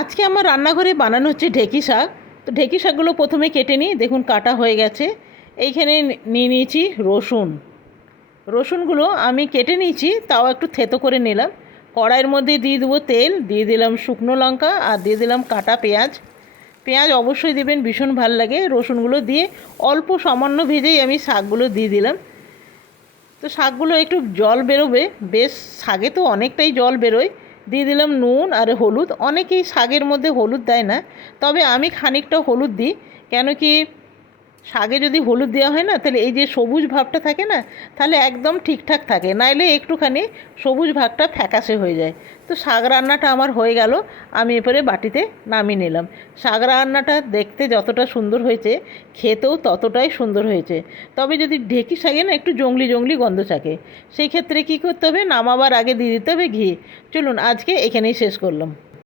আজকে আমার রান্নাঘরে বানানো হচ্ছে ঢেঁকি শাক। তো ঢেঁকি শাকগুলো প্রথমে কেটে নিই, দেখুন কাটা হয়ে গেছে। এইখানে নিয়ে নিয়েছি রসুন। রসুনগুলো আমি কেটে নিয়েছি, তাও একটু থেতো করে নিলাম। কড়াইয়ের মধ্যে দিয়ে দেবো তেল, দিয়ে দিলাম শুকনো লঙ্কা আর দিয়ে দিলাম কাটা পেঁয়াজ। পেঁয়াজ অবশ্যই দেবেন, ভীষণ ভাল লাগে। রসুনগুলো দিয়ে অল্প সামান্য ভেজেই আমি শাকগুলো দিয়ে দিলাম। তো শাকগুলো একটু জল বেরোবে, বেশ শাকে তো অনেকটাই জল বেরোয়। দিয়ে দিলাম নুন আর হলুদ। অনেকেই শাকের মধ্যে হলুদ দেয় না, তবে আমি খানিকটা হলুদ দিই। কেন কি, শাকে যদি হলুদ দেওয়া হয় না, তাহলে এই যে সবুজ ভাবটা থাকে না, তাহলে একদম ঠিকঠাক থাকে, নাইলে একটুখানি সবুজ ভাগটা ফ্যাকাশে হয়ে যায়। তো শাক রান্নাটা আমার হয়ে গেল, আমি এরপরে বাটিতে নামিয়ে নিলাম। শাক রান্নাটা দেখতে যতটা সুন্দর হয়েছে, খেতেও ততটাই সুন্দর হয়েছে। তবে যদি ঢেঁকি শাকে না একটু জংলি জংলি গন্ধ থাকে, সেই ক্ষেত্রে কী করতে হবে, নামাবার আগে দিয়ে দিতে হবে ঘি। চলুন আজকে এখানেই শেষ করলাম।